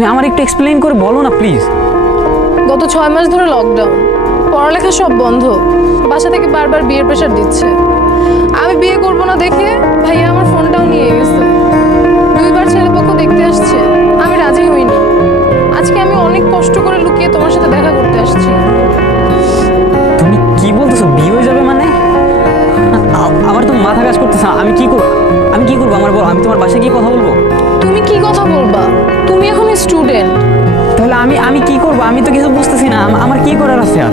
তুমি আমার একটু এক্সপ্লেইন করে বলো না প্লিজ। গত 6 মাস ধরে লকডাউন, পড়ালেখা সব বন্ধ, বাসা থেকে বারবার বিয়ের প্রেশার দিচ্ছে। আমি বিয়ে করব না দেখে ভাইয়া আমার ফোনটাও নিয়ে গেছে। 2বার ছেলেপক্ষ দেখতে আসছে, আমি রাজি হইনি। আজকে আমি অনেক কষ্ট করে লুকিয়ে তোমার সাথে দেখা করতে আসছি। তুমি কি বলতেছো? বিয়ে হয়ে যাবে মানে? আমার তো মাথা কাজ করতেছে। আমি কি করব? আমার বল, আমি তোমার বাসায় গিয়ে কথা বলবো? তুমি কি কথা বলবা? তুমি এখন স্টুডেন্ট। তাহলে আমি কি করব? আমি তো কিছু বুঝতেছি না। আমার কি করার আছে আর?